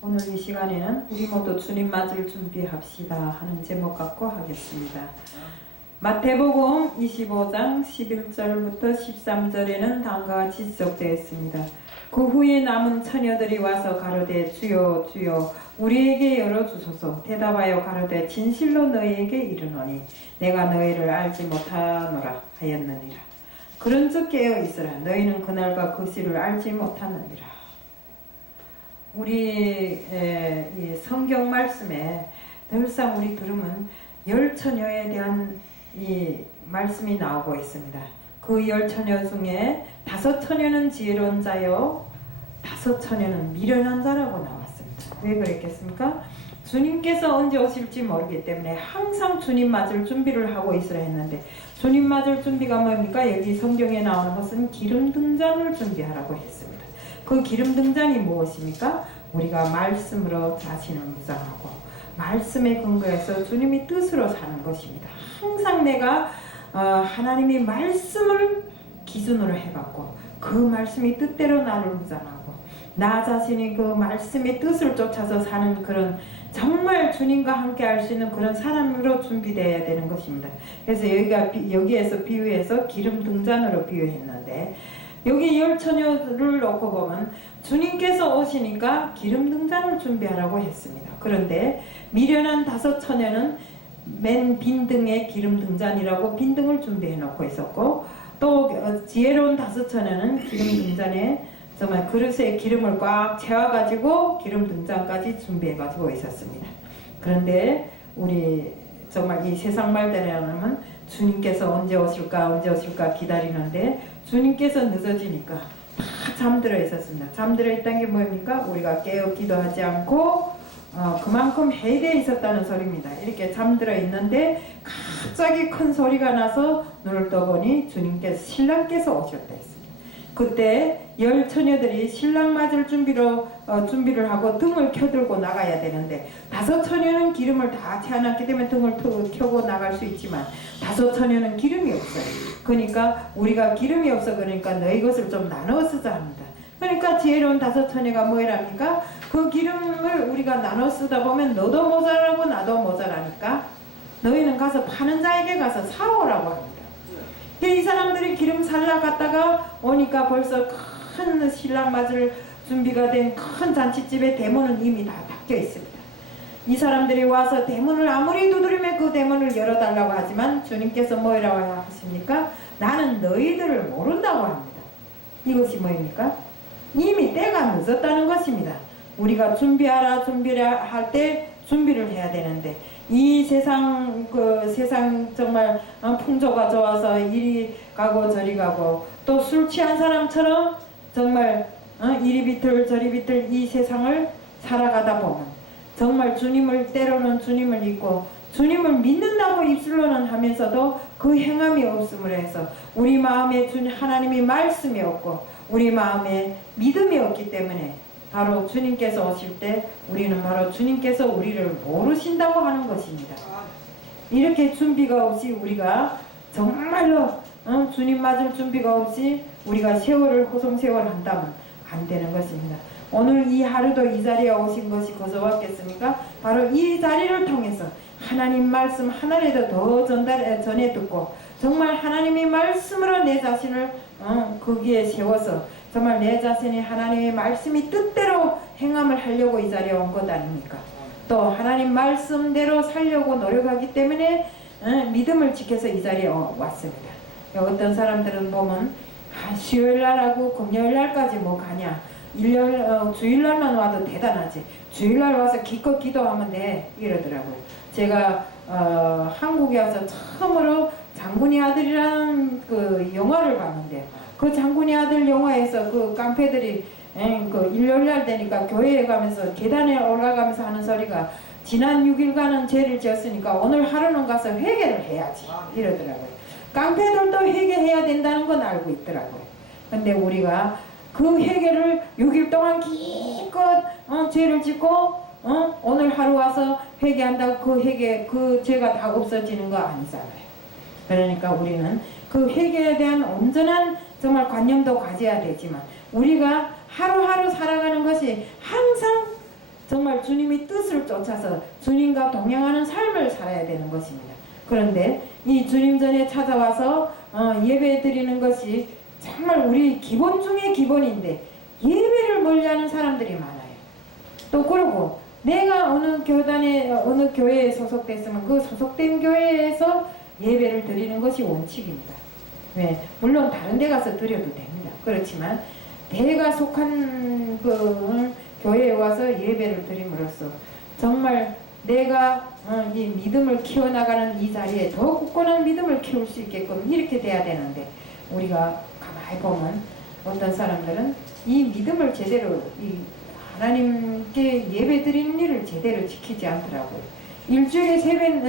오늘 이 시간에는 우리 모두 주님 맞을 준비합시다 하는 제목 갖고 하겠습니다. 마태복음 25장 11절부터 13절에는 다음과 같이 지적되어 있습니다. 그 후에 남은 처녀들이 와서 가로되 주여 주여 우리에게 열어주소서. 대답하여 가로되 진실로 너희에게 이르노니 내가 너희를 알지 못하노라 하였느니라. 그런즉 깨어 있으라. 너희는 그날과 그 시를 알지 못하느니라. 우리 이 성경 말씀에 늘상 우리 들으면 열 처녀에 대한 이 말씀이 나오고 있습니다. 그 열 처녀 중에 5 처녀는 지혜로운 자요 5 처녀는 미련한 자라고 나왔습니다. 왜 그랬겠습니까? 주님께서 언제 오실지 모르기 때문에 항상 주님 맞을 준비를 하고 있으라 했는데, 주님 맞을 준비가 뭡니까? 여기 성경에 나오는 것은 기름 등잔을 준비하라고 했습니다. 그 기름 등잔이 무엇입니까? 우리가 말씀으로 자신을 무장하고 말씀에 근거해서 주님의 뜻으로 사는 것입니다. 항상 내가 하나님의 말씀을 기준으로 해갖고 그 말씀의 뜻대로 나를 무장하고 나 자신이 그 말씀의 뜻을 쫓아서 사는 그런 정말 주님과 함께 할 수 있는 그런 사람으로 준비되어야 되는 것입니다. 그래서 여기에서 비유해서 기름 등잔으로 비유했는데, 여기 열 처녀를 놓고 보면 주님께서 오시니까 기름 등잔을 준비하라고 했습니다. 그런데 미련한 5 처녀는 맨 빈등에 기름 등잔이라고 빈등을 준비해 놓고 있었고, 또 지혜로운 5 처녀는 기름 등잔에 정말 그릇에 기름을 꽉 채워가지고 기름 등잔까지 준비해가지고 있었습니다. 그런데 우리 정말 이 세상 말대로는 주님께서 언제 오실까 기다리는데 주님께서 늦어지니까 다 잠들어 있었습니다. 잠들어 있다는 게 뭡니까? 우리가 깨어 기도하지 않고 그만큼 해대에 있었다는 소리입니다. 이렇게 잠들어 있는데 갑자기 큰 소리가 나서 눈을 떠보니 신랑께서 오셨다 했습니다. 그때 열 처녀들이 신랑 맞을 준비를 하고 등을 켜들고 나가야 되는데, 5 처녀는 기름을 다 채워놨기 때문에 등을 켜고 나갈 수 있지만 5 처녀는 기름이 없어요. 그러니까 우리가 기름이 없어, 그러니까 너희 것을 좀 나눠 쓰자 합니다. 그러니까 지혜로운 5 처녀가 뭐랍니까? 그 기름을 우리가 나눠 쓰다 보면 너도 모자라고 나도 모자라니까 너희는 가서 파는 자에게 가서 사오라고 합니다. 이 사람들이 기름 살라 갔다가 오니까 벌써 큰 신랑 맞을 준비가 된 큰 잔치집의 대문은 이미 다 닫혀 있습니다. 이 사람들이 와서 대문을 아무리 두드리며 그 대문을 열어달라고 하지만 주님께서 뭐라고 하십니까? 나는 너희들을 모른다고 합니다. 이것이 뭐입니까? 이미 때가 늦었다는 것입니다. 우리가 준비하라 할 때 준비를 해야 되는데, 이 세상 정말 풍조가 좋아서 이리 가고 저리 가고 또 술 취한 사람처럼 정말 이리 비틀 저리 비틀 이 세상을 살아가다 보면 정말 때로는 주님을 믿고 주님을 믿는다고 입술로는 하면서도 그 행함이 없음으로 해서 우리 마음에 하나님의 말씀이 없고 우리 마음에 믿음이 없기 때문에 바로 주님께서 오실 때 우리는 바로 주님께서 우리를 모르신다고 하는 것입니다. 이렇게 준비가 없이 우리가 정말로 주님 맞을 준비가 없이 우리가 호송세월을 한다면 안 되는 것입니다. 오늘 이 하루도 이 자리에 오신 것이 거저왔겠습니까? 바로 이 자리를 통해서 하나님 말씀 하나라도 더 전해 듣고 정말 하나님의 말씀으로 내 자신을 거기에 세워서 정말 내 자신이 하나님의 말씀이 뜻대로 행함을 하려고 이 자리에 온 것 아닙니까? 또 하나님 말씀대로 살려고 노력하기 때문에 믿음을 지켜서 이 자리에 왔습니다. 어떤 사람들은 보면 수요일날하고 금요일날까지 뭐 가냐, 주일날만 와도 대단하지, 주일날 와서 기껏 기도하면 돼 이러더라고요. 제가 한국에 와서 처음으로 장군의 아들이라는 그 영화를 봤는데, 그 장군의 아들 영화에서 그 깡패들이 그 일요일날 되니까 교회에 가면서 계단에 올라가면서 하는 소리가 지난 6일간은 죄를 지었으니까 오늘 하루는 가서 회개를 해야지 이러더라고요. 깡패들도 회개해야 된다는 건 알고 있더라고요. 근데 우리가 그 회개를 6일 동안 기껏 죄를 짓고 오늘 하루 와서 회개한다고 그 죄가 다 없어지는 거 아니잖아요. 그러니까 우리는 그 회개에 대한 온전한 정말 관념도 가져야 되지만 우리가 하루하루 살아가는 것이 항상 정말 주님의 뜻을 쫓아서 주님과 동행하는 삶을 살아야 되는 것입니다. 그런데 이 주님 전에 찾아와서 예배 드리는 것이 정말 우리 기본 중에 기본인데 예배를 멀리하는 사람들이 많아요. 또 그러고 내가 어느 교단에 어느 교회에 소속됐으면 그 소속된 교회에서 예배를 드리는 것이 원칙입니다. 네, 물론 다른 데 가서 드려도 됩니다. 그렇지만 내가 속한 그 교회에 와서 예배를 드림으로써 정말 내가 이 믿음을 키워나가는 이 자리에 더 굳건한 믿음을 키울 수 있게끔 이렇게 돼야 되는데, 우리가 가만히 보면 어떤 사람들은 이 믿음을 제대로 이 하나님께 예배 드리는 일을 제대로 지키지 않더라고요. 일주일에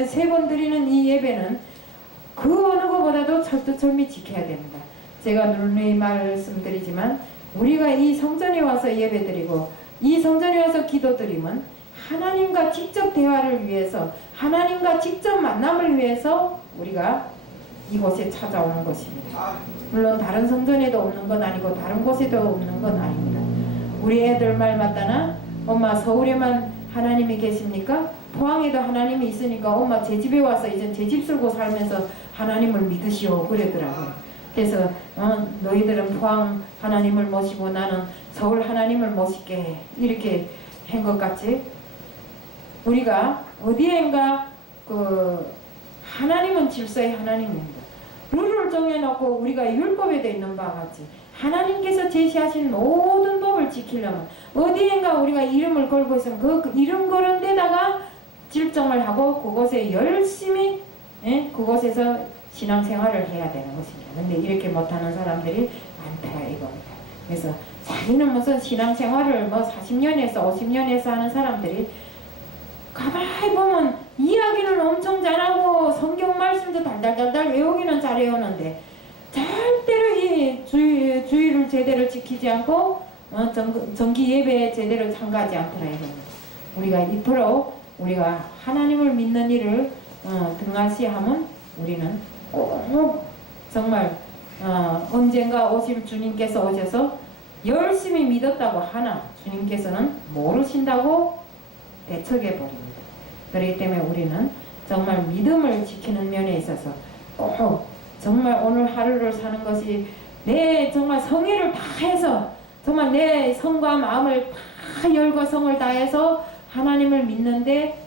세 번 드리는 이 예배는 그 어느 것보다도 철두철미 지켜야 됩니다. 제가 누누이 말씀드리지만 우리가 이 성전에 와서 예배 드리고 이 성전에 와서 기도 드리면 하나님과 직접 대화를 위해서, 하나님과 직접 만남을 위해서 우리가 이곳에 찾아오는 것입니다. 물론 다른 성전에도 없는 건 아니고 다른 곳에도 없는 건 아닙니다. 우리 애들 말 맞다나 엄마 서울에만 하나님이 계십니까? 포항에도 하나님이 있으니까 엄마 제 집에 와서 이제 제 집 쓸고 살면서 하나님을 믿으시오 그러더라고요. 그래서 너희들은 포항 하나님을 모시고 나는 서울 하나님을 모실게 이렇게 한 것 같이, 우리가 어디엔가 그 하나님은 질서의 하나님입니다. 룰을 정해놓고 우리가 율법에 되어 있는 바와 같이 하나님께서 제시하신 모든 법을 지키려면 어디엔가 우리가 이름을 걸고 있으면 그 이름 걸은 데다가 질정을 하고 그곳에 열심히 그곳에서 신앙생활을 해야 되는 것입니다. 근데 이렇게 못하는 사람들이 많더라 이겁니다. 그래서 자기는 무슨 신앙생활을 뭐 40년에서 50년에서 하는 사람들이 가만히 보면 이야기는 엄청 잘하고 성경 말씀도 달달달달 외우기는 잘 외우는데 절대로 이 주의를 제대로 지키지 않고 정기 예배에 제대로 참가하지 않더라 이겁니다. 우리가 이토록 우리가 하나님을 믿는 일을 등한시하면 우리는 꼭 정말 언젠가 오실 주님께서 오셔서 열심히 믿었다고 하나 주님께서는 모르신다고 대척해 버립니다. 그렇기 때문에 우리는 정말 믿음을 지키는 면에 있어서 꼭 정말 오늘 하루를 사는 것이 내 정말 성의를 다해서 정말 내 성과 마음을 다 열과 성을 다해서 하나님을 믿는데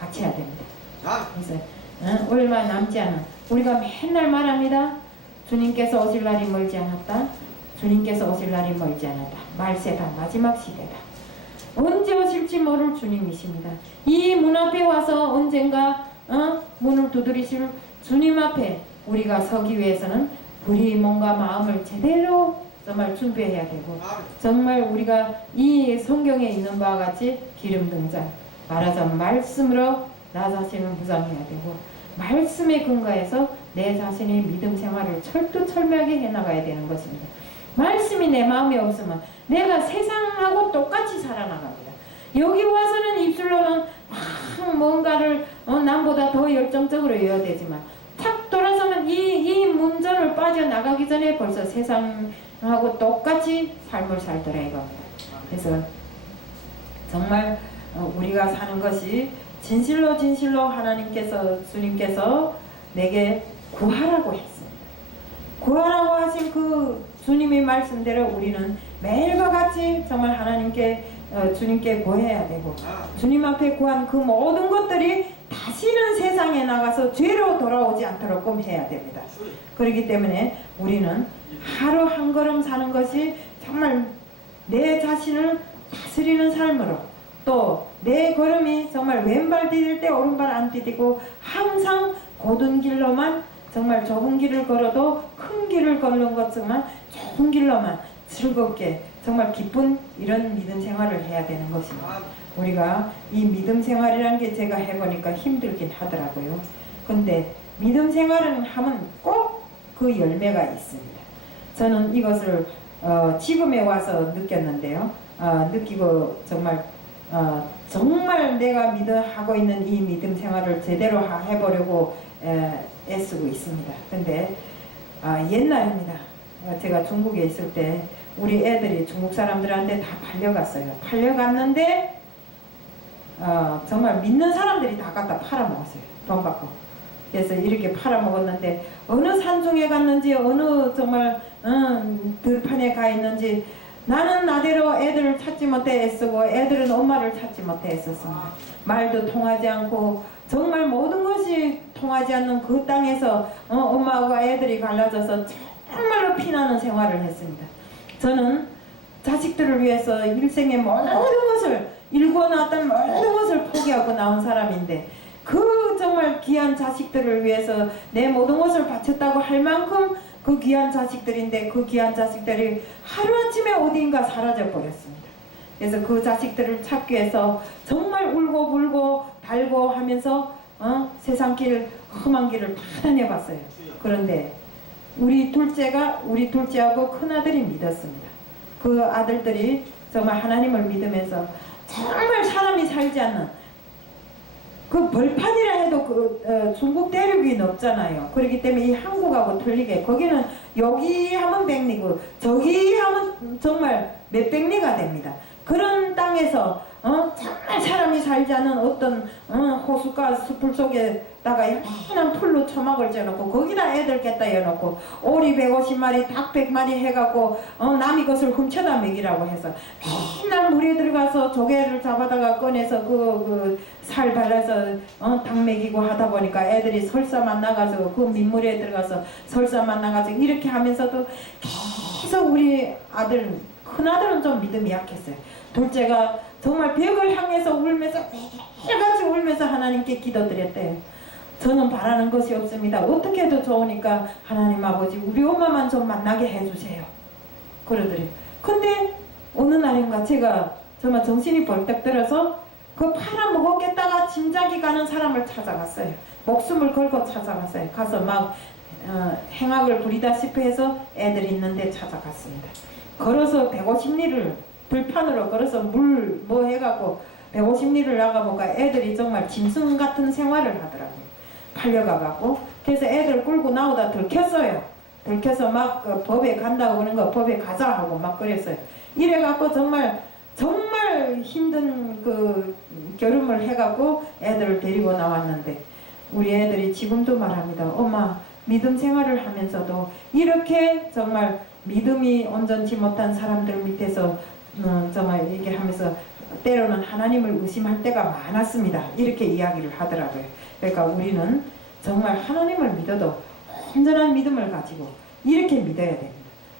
바쳐야 됩니다. 그래서 얼마 남지 않은, 우리가 맨날 말합니다. 주님께서 오실 날이 멀지 않았다. 주님께서 오실 날이 멀지 않았다. 말세다. 마지막 시대다. 언제 오실지 모를 주님이십니다. 이 문 앞에 와서 언젠가 문을 두드리실 주님 앞에 우리가 서기 위해서는 우리 몸과 마음을 제대로 정말 준비해야 되고, 정말 우리가 이 성경에 있는 바와 같이 기름 등잔, 말하자면 말씀으로 나 자신을 무장해야 되고 말씀에 근거해서 내 자신의 믿음 생활을 철두철미하게 해나가야 되는 것입니다. 말씀이 내 마음에 없으면 내가 세상하고 똑같이 살아나갑니다. 여기 와서는 입술로는 막 뭔가를 남보다 더 열정적으로 해야 되지만 탁 돌아서면 이 문전을 빠져나가기 전에 벌써 세상하고 똑같이 삶을 살더라 이겁니다. 그래서 정말 우리가 사는 것이 진실로 하나님께서 주님께서 내게 구하라고 했습니다. 구하라고 하신 그 주님의 말씀대로 우리는 매일과 같이 정말 하나님께 주님께 구해야 되고, 주님 앞에 구한 그 모든 것들이 다시는 세상에 나가서 죄로 돌아오지 않도록 해야 됩니다. 그렇기 때문에 우리는 하루 한 걸음 사는 것이 정말 내 자신을 다스리는 삶으로, 또 내 걸음이 정말 왼발 디딜 때 오른발 안 디디고 항상 곧은 길로만, 정말 좁은 길을 걸어도 큰 길을 걷는 것처럼 좁은 길로만 즐겁게 정말 기쁜 이런 믿음 생활을 해야 되는 것입니다. 우리가 이 믿음 생활이라는 게 제가 해보니까 힘들긴 하더라고요. 근데 믿음 생활은 하면 꼭 그 열매가 있습니다. 저는 이것을 지금에 와서 느꼈는데요. 느끼고 정말 내가 하고 있는 이 믿음 생활을 제대로 해보려고 애쓰고 있습니다. 근데 옛날입니다. 제가 중국에 있을 때 우리 애들이 중국 사람들한테 다 팔려갔어요. 팔려갔는데 정말 믿는 사람들이 다 갖다 팔아먹었어요. 돈 받고. 그래서 이렇게 팔아먹었는데 어느 산중에 갔는지 어느 정말 들판에 가 있는지 나는 나대로 애들을 찾지 못해 애쓰고 애들은 엄마를 찾지 못해 애썼습니다. 말도 통하지 않고 정말 모든 것이 통하지 않는 그 땅에서 엄마와 애들이 갈라져서 정말로 피나는 생활을 했습니다. 저는 자식들을 위해서 일생의 모든 것을 일궈 놨던 모든 것을 포기하고 나온 사람인데 그 정말 귀한 자식들을 위해서 내 모든 것을 바쳤다고 할 만큼 그 귀한 자식들인데 그 귀한 자식들이 하루아침에 어딘가 사라져 버렸습니다. 그래서 그 자식들을 찾기 위해서 정말 울고 불고 달고 하면서 세상 길 험한 길을 다 다녀봤어요. 그런데 우리 둘째하고 큰아들이 믿었습니다. 그 아들들이 정말 하나님을 믿으면서 정말 사람이 살지 않는 그 벌판이라 해도 중국 대륙이 높잖아요. 그렇기 때문에 이 한국하고 틀리게 거기는 여기 하면 100리고 저기 하면 정말 몇백 리가 됩니다. 그런 땅에서 정말 사람이 살지 않은 어떤 호숫가 숲을 속에다가 연한 풀로 초막을 쪄놓고 거기다 애들 깼다 해놓고 오리 150마리 닭 100마리 해갖고 남이 것을 훔쳐다 먹이라고 해서 맨날 물에 들어가서 조개를 잡아다가 꺼내서 살 발라서 닭 먹이고 하다 보니까 애들이 설사만 나가지고 그 민물에 들어가서 설사만 나가지고 이렇게 하면서도 계속 우리 큰아들은 좀 믿음이 약했어요. 둘째가 정말 벽을 향해서 울면서 매일같이 울면서 하나님께 기도드렸대요. 저는 바라는 것이 없습니다. 어떻게 해도 좋으니까 하나님 아버지 우리 엄마만 좀 만나게 해주세요. 그러더래요. 근데 어느 날인가 제가 정말 정신이 벌떡 들어서 그 팔아먹었겠다가 짐작이 가는 사람을 찾아갔어요. 목숨을 걸고 찾아갔어요. 가서 막 행악을 부리다시피 해서 애들이 있는데 찾아갔습니다. 걸어서 150리를 들판으로 걸어서 물 해갖고 150리를 나가보니까 애들이 정말 짐승 같은 생활을 하더라고요. 팔려가갖고 그래서 애들 끌고 나오다 들켰어요. 들켜서 막 법에 간다고 그러는 거 법에 가자 하고 막 그랬어요. 이래갖고 정말 힘든 결혼을 해갖고 애들을 데리고 나왔는데 우리 애들이 지금도 말합니다. 엄마 믿음 생활을 하면서도 이렇게 정말 믿음이 온전치 못한 사람들 밑에서 정말 얘기하면서 때로는 하나님을 의심할 때가 많았습니다. 이렇게 이야기를 하더라고요. 그러니까 우리는 정말 하나님을 믿어도 온전한 믿음을 가지고 이렇게 믿어야 됩니다.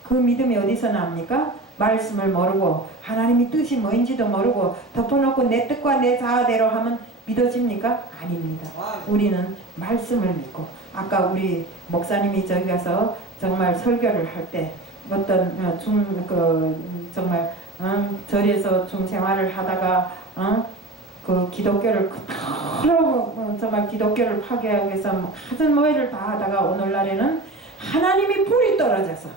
그 믿음이 어디서 나옵니까? 말씀을 모르고 하나님이 뜻이 뭐인지도 모르고 덮어놓고 내 뜻과 내 자아대로 하면 믿어집니까? 아닙니다. 우리는 말씀을 믿고 아까 우리 목사님이 저기 가서 정말 설교를 할 때 어떤 정말 절에서 중생활을 하다가 그 기독교를 그토록 정말 기독교를 파괴하기 위해서 하던 모해를 다 하다가 오늘날에는 하나님이 불이 떨어져서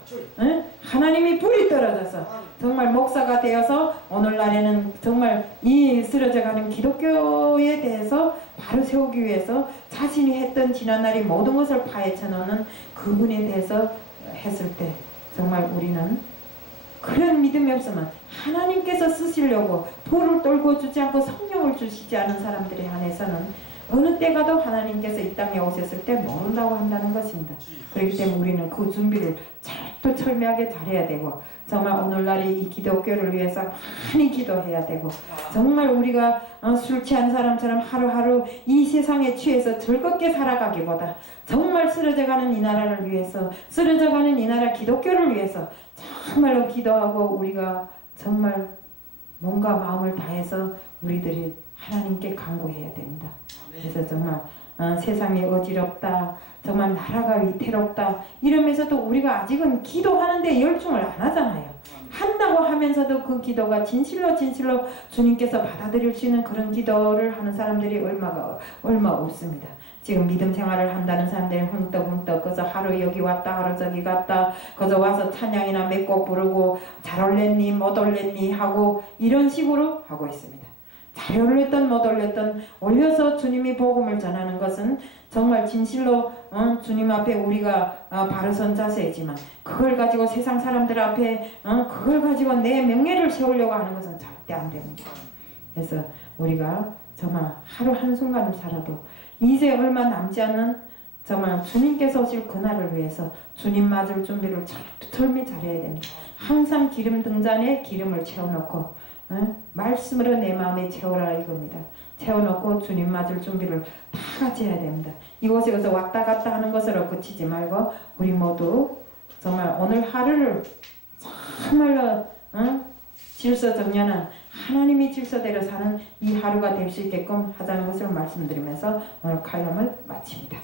하나님이 불이 떨어져서 정말 목사가 되어서 오늘날에는 정말 이 쓰러져가는 기독교에 대해서 바로 세우기 위해서 자신이 했던 지난날이 모든 것을 파헤쳐 놓는 그분에 대해서 했을 때 정말 우리는 그런 믿음이 없으면 하나님께서 쓰시려고 돌을 떨고 주지 않고 성령을 주시지 않은 사람들에 한해서는 어느 때 가도 하나님께서 이 땅에 오셨을 때 모른다고 한다는 것입니다. 그렇기 때문에 우리는 그 준비를 철두철미하게 잘해야 되고 정말 오늘날의 이 기독교를 위해서 많이 기도해야 되고 정말 우리가 술 취한 사람처럼 하루하루 이 세상에 취해서 즐겁게 살아가기보다 정말 쓰러져가는 이 나라를 위해서 쓰러져가는 이 나라 기독교를 위해서 정말로 기도하고 우리가 정말 몸과 마음을 다해서 우리들이 하나님께 간구해야 됩니다. 그래서 정말 세상이 어지럽다 정말 나라가 위태롭다 이러면서도 우리가 아직은 기도하는데 열중을 안 하잖아요. 한다고 하면서도 그 기도가 진실로 주님께서 받아들일 수 있는 그런 기도를 하는 사람들이 얼마 없습니다. 지금 믿음 생활을 한다는 사람들이 흠떡흠떡 그래서 하루 여기 왔다 하루 저기 갔다 그래서 와서 찬양이나 몇 곡 부르고 잘 올렸니 못 올렸니 하고 이런 식으로 하고 있습니다. 잘 올렸던 못 올렸던 올려서 주님이 복음을 전하는 것은 정말 진실로 주님 앞에 우리가 바로 선 자세이지만 그걸 가지고 세상 사람들 앞에 그걸 가지고 내 명예를 세우려고 하는 것은 절대 안 됩니다. 그래서 우리가 정말 하루 한순간을 살아도 이제 얼마 남지 않는 정말 주님께서 오실 그날을 위해서 주님 맞을 준비를 철미 잘해야 됩니다. 항상 기름 등잔에 기름을 채워놓고 말씀으로 내 마음에 채워라 이겁니다. 채워놓고 주님 맞을 준비를 다 같이 해야 됩니다. 이곳에 가서 왔다 갔다 하는 것으로 그치지 말고 우리 모두 정말 오늘 하루를 정말로 질서 정연한 하나님이 질서대로 사는 이 하루가 될 수 있게끔 하자는 것을 말씀드리면서 오늘 칼럼을 마칩니다.